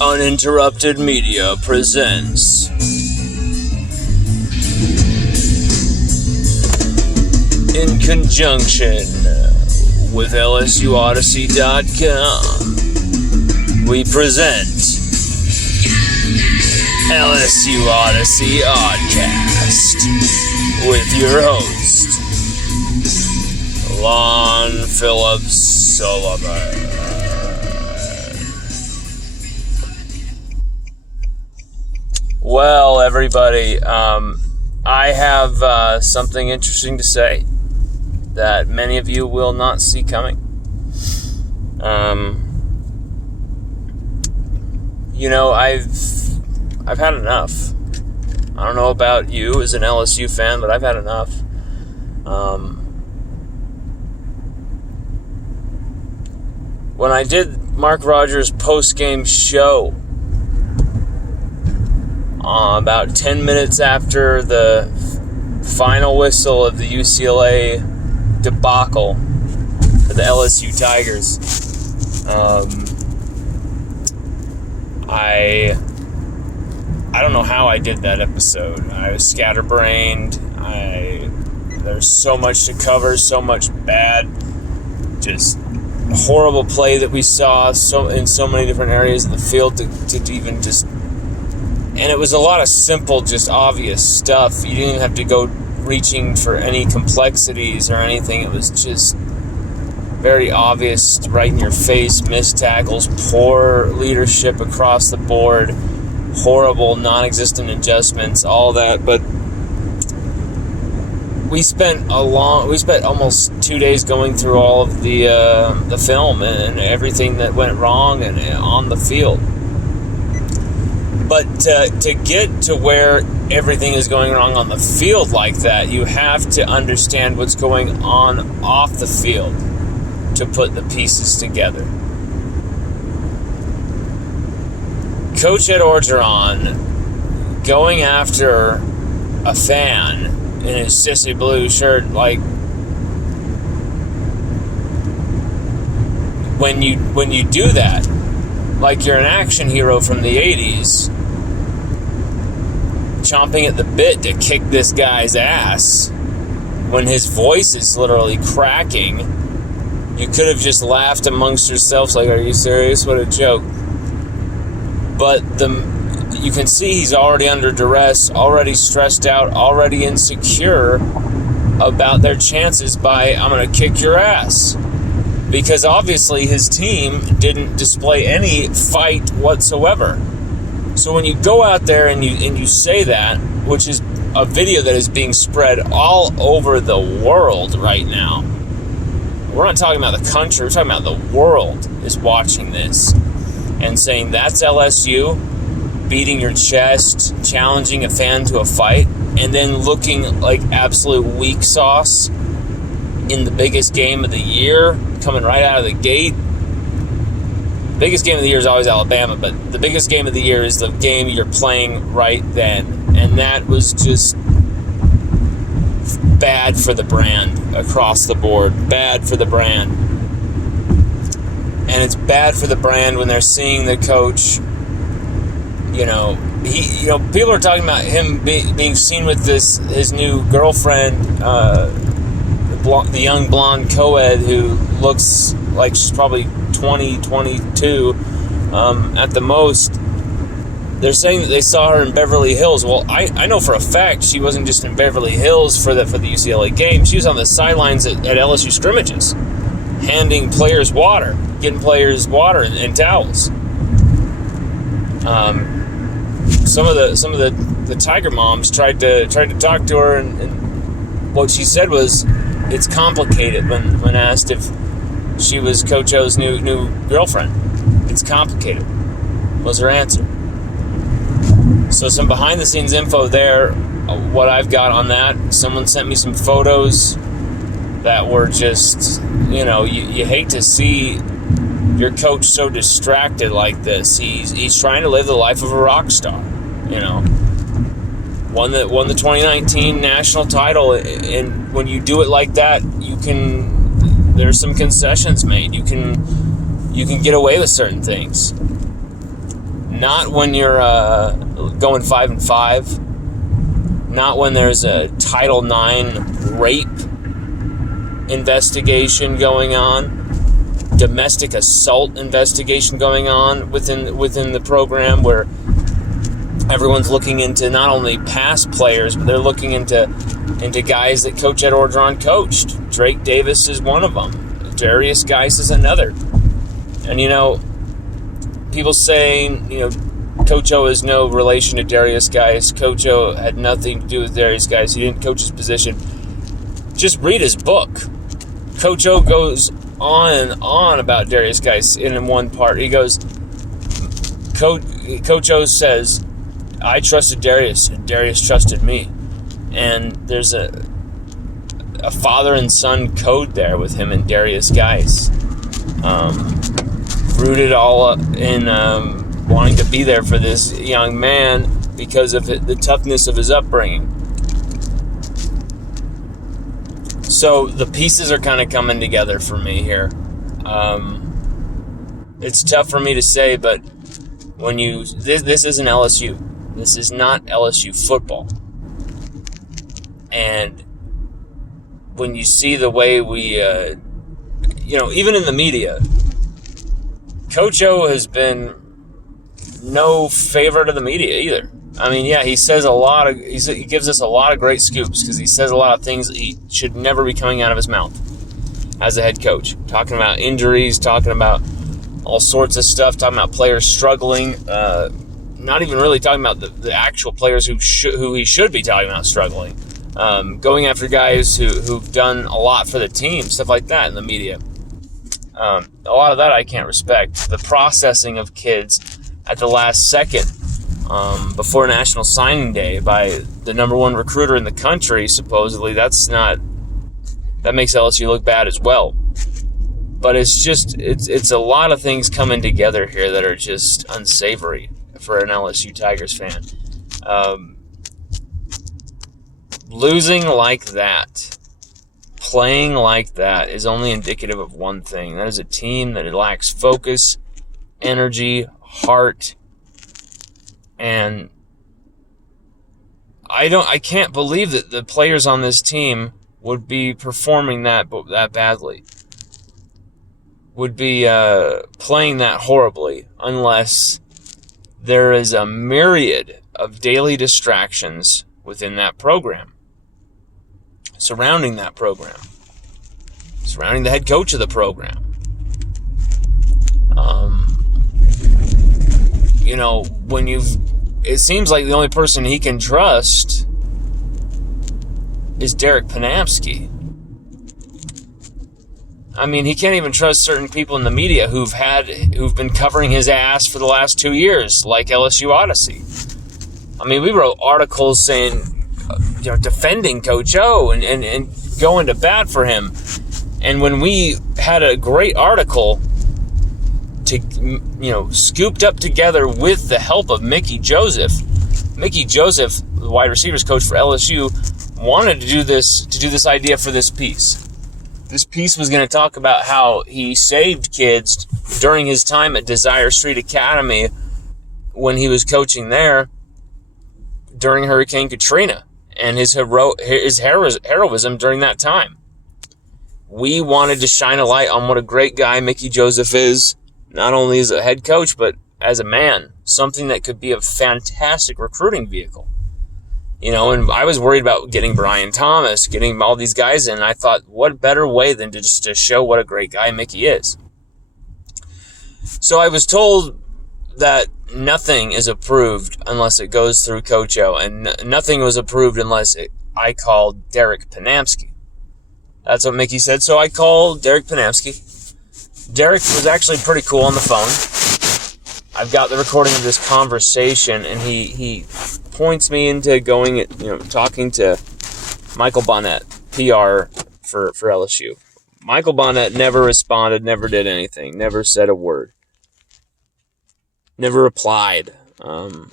Uninterrupted Media presents in conjunction with LSUODYSSEY.COM, we present LSU Odyssey Oddcast with your host, Lon Phillips Sullivan. Well, everybody, I have something interesting to say that many of you will not see coming. I've had enough. I don't know about you as an LSU fan, but I've had enough. When I did Mark Rogers' post-game show, about 10 minutes after the final whistle of the UCLA debacle for the LSU Tigers, I don't know how I did that episode. I was scatterbrained. There's so much to cover, so much bad, just horrible play that we saw in so many different areas of the field to even just. And it was a lot of simple, just obvious stuff. You didn't have to go reaching for any complexities or anything. It was just very obvious, right in your face, missed tackles, poor leadership across the board, horrible, non-existent adjustments, all that. But we spent almost 2 days going through all of the film and everything that went wrong and on the field. But to get to where everything is going wrong on the field like that, you have to understand what's going on off the field to put the pieces together. Coach Ed Orgeron going after a fan in his sissy blue shirt, like when you do that, like you're an action hero from the 80s, chomping at the bit to kick this guy's ass when his voice is literally cracking. You could have just laughed amongst yourselves like, are you serious? What a joke. But you can see he's already under duress, already stressed out, already insecure about their chances by, I'm going to kick your ass. Because obviously his team didn't display any fight whatsoever. So when you go out there and you say that, which is a video that is being spread all over the world right now. We're not talking about the country, we're talking about the world is watching this and saying that's LSU, beating your chest, challenging a fan to a fight, and then looking like absolute weak sauce in the biggest game of the year, coming right out of the gate. Biggest game of the year is always Alabama, but the biggest game of the year is the game you're playing right then. And that was just bad for the brand across the board. Bad for the brand. And it's bad for the brand when they're seeing the coach, people are talking about him being seen with his new girlfriend, the young blonde co-ed who looks like she's probably 20, 22 at the most. They're saying that they saw her in Beverly Hills. Well, I know for a fact she wasn't just in Beverly Hills for the UCLA game. She was on the sidelines at LSU scrimmages, handing players water, getting players water and towels. Some of the Tiger moms tried to talk to her, and what she said was, it's complicated when asked if she was Coach O's new girlfriend. It's complicated, was her answer. So some behind-the-scenes info there, what I've got on that. Someone sent me some photos that were just, you hate to see your coach so distracted like this. He's trying to live the life of a rock star, Won the 2019 national title, and when you do it like that, there's some concessions made. You can get away with certain things. Not when you're going 5-5. Not when there's a Title IX rape investigation going on, domestic assault investigation going on within the program, where everyone's looking into not only past players, but they're looking into guys that Coach Ed Orgeron coached. Drake Davis is one of them. Darius Geis is another. And, people saying, Coach O is no relation to Darius Geis. Coach O had nothing to do with Darius Geis. He didn't coach his position. Just read his book. Coach O goes on and on about Darius Geis in one part. He goes, Coach O says, I trusted Darius, and Darius trusted me. And there's a father and son code there with him and Darius Geis. Rooted all up in wanting to be there for this young man because of the toughness of his upbringing. So the pieces are kind of coming together for me here. It's tough for me to say, but when this isn't LSU. This is not LSU football. And when you see the way we, even in the media, Coach O has been no favor to the media either. I mean, yeah, he says he gives us a lot of great scoops because he says a lot of things that he should never be coming out of his mouth as a head coach. Talking about injuries, talking about all sorts of stuff, talking about players struggling, not even really talking about the actual players who he should be talking about struggling. Going after guys who've done a lot for the team, stuff like that in the media. A lot of that I can't respect. The processing of kids at the last second before National Signing Day by the number one recruiter in the country, supposedly, that makes LSU look bad as well. But it's a lot of things coming together here that are just unsavory for an LSU Tigers fan. Losing like that, playing like that is only indicative of one thing. That is a team that lacks focus, energy, heart, and I can't believe that the players on this team would be performing that badly, would be playing that horribly, unless there is a myriad of daily distractions within that program, surrounding that program, surrounding the head coach of the program. It seems like the only person he can trust is Derek Panamsky. I mean, he can't even trust certain people in the media who've been covering his ass for the last 2 years, like LSU Odyssey. I mean, we wrote articles saying, defending Coach O and going to bat for him. And when we had a great article scooped up together with the help of Mickey Joseph, the wide receivers coach for LSU, wanted to do this idea for this piece. This piece was going to talk about how he saved kids during his time at Desire Street Academy when he was coaching there during Hurricane Katrina and his heroism during that time. We wanted to shine a light on what a great guy Mickey Joseph is, not only as a head coach, but as a man, something that could be a fantastic recruiting vehicle. And I was worried about getting Brian Thomas, getting all these guys in. And I thought, what better way than to just to show what a great guy Mickey is? So I was told that nothing is approved unless it goes through Coach O, and nothing was approved unless I called Derek Panamsky. That's what Mickey said. So I called Derek Panamsky. Derek was actually pretty cool on the phone. I've got the recording of this conversation, and he points me into talking to Michael Bonnet, PR for LSU. Michael Bonnet never responded, never did anything, never said a word, never replied. Cody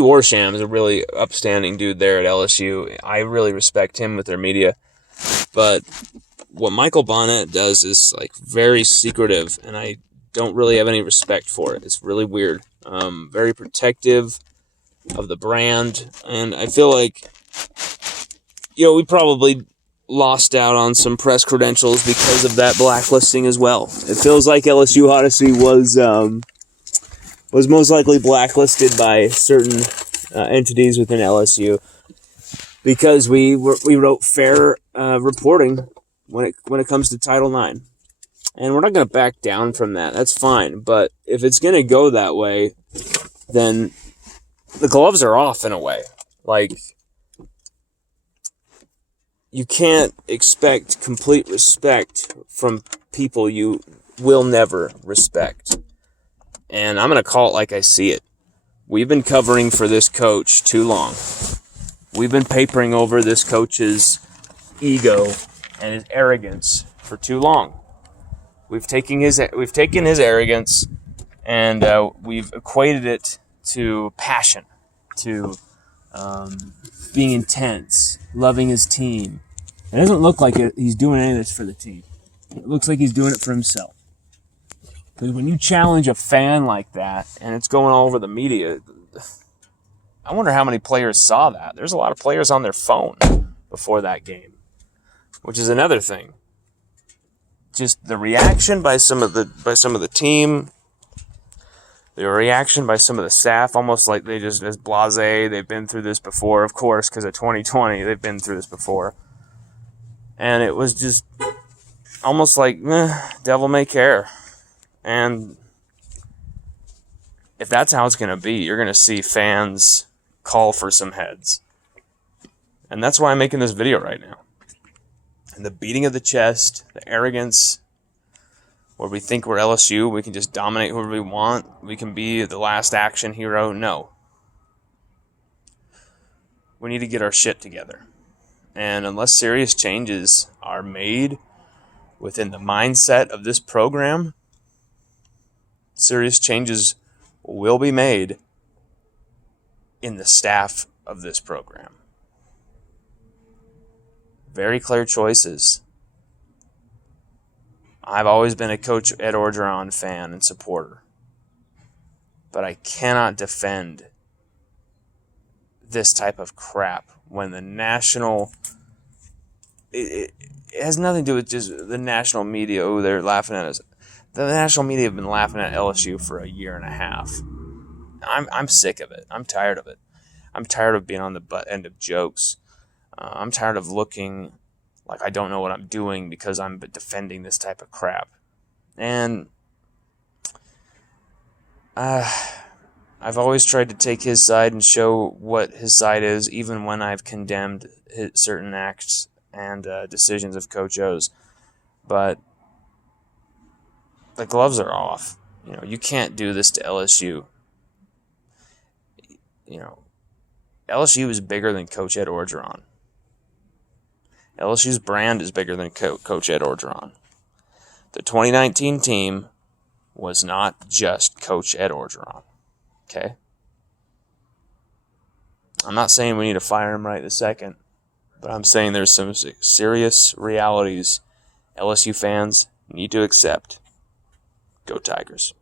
Warsham is a really upstanding dude there at LSU. I really respect him with their media, but what Michael Bonnet does is very secretive, and I don't really have any respect for it. It's really weird. Very protective of the brand, and I feel like, we probably lost out on some press credentials because of that blacklisting as well. It feels like LSU Odyssey was most likely blacklisted by certain entities within LSU because we wrote fair reporting when it comes to Title IX. And we're not going to back down from that. That's fine. But if it's going to go that way, then the gloves are off in a way. Like, you can't expect complete respect from people you will never respect. And I'm going to call it like I see it. We've been covering for this coach too long. We've been papering over this coach's ego and his arrogance for too long. We've taken his arrogance and we've equated it to passion, to being intense, loving his team. It doesn't look like he's doing any of this for the team. It looks like he's doing it for himself. Because when you challenge a fan like that, and it's going all over the media, I wonder how many players saw that. There's a lot of players on their phone before that game, which is another thing. Just the reaction by some of the team, the reaction by some of the staff, almost like they just as blasé. They've been through this before, of course, because of 2020. They've been through this before, and it was just almost like devil may care. And if that's how it's going to be, you're going to see fans call for some heads, and that's why I'm making this video right now. And the beating of the chest, the arrogance, where we think we're LSU, we can just dominate whoever we want, we can be the last action hero. No. We need to get our shit together. And unless serious changes are made within the mindset of this program, serious changes will be made in the staff of this program. Very clear choices. I've always been a Coach Ed Orgeron fan and supporter, but I cannot defend this type of crap when the national... It has nothing to do with just the national media. Oh, they're laughing at us. The national media have been laughing at LSU for a year and a half. I'm sick of it. I'm tired of it. I'm tired of being on the butt end of jokes. I'm tired of looking like I don't know what I'm doing because I'm defending this type of crap. And I've always tried to take his side and show what his side is, even when I've condemned certain acts and decisions of Coach O's. But the gloves are off. You can't do this to LSU. LSU is bigger than Coach Ed Orgeron. LSU's brand is bigger than Coach Ed Orgeron. The 2019 team was not just Coach Ed Orgeron. Okay? I'm not saying we need to fire him right this second, but I'm saying there's some serious realities LSU fans need to accept. Go Tigers.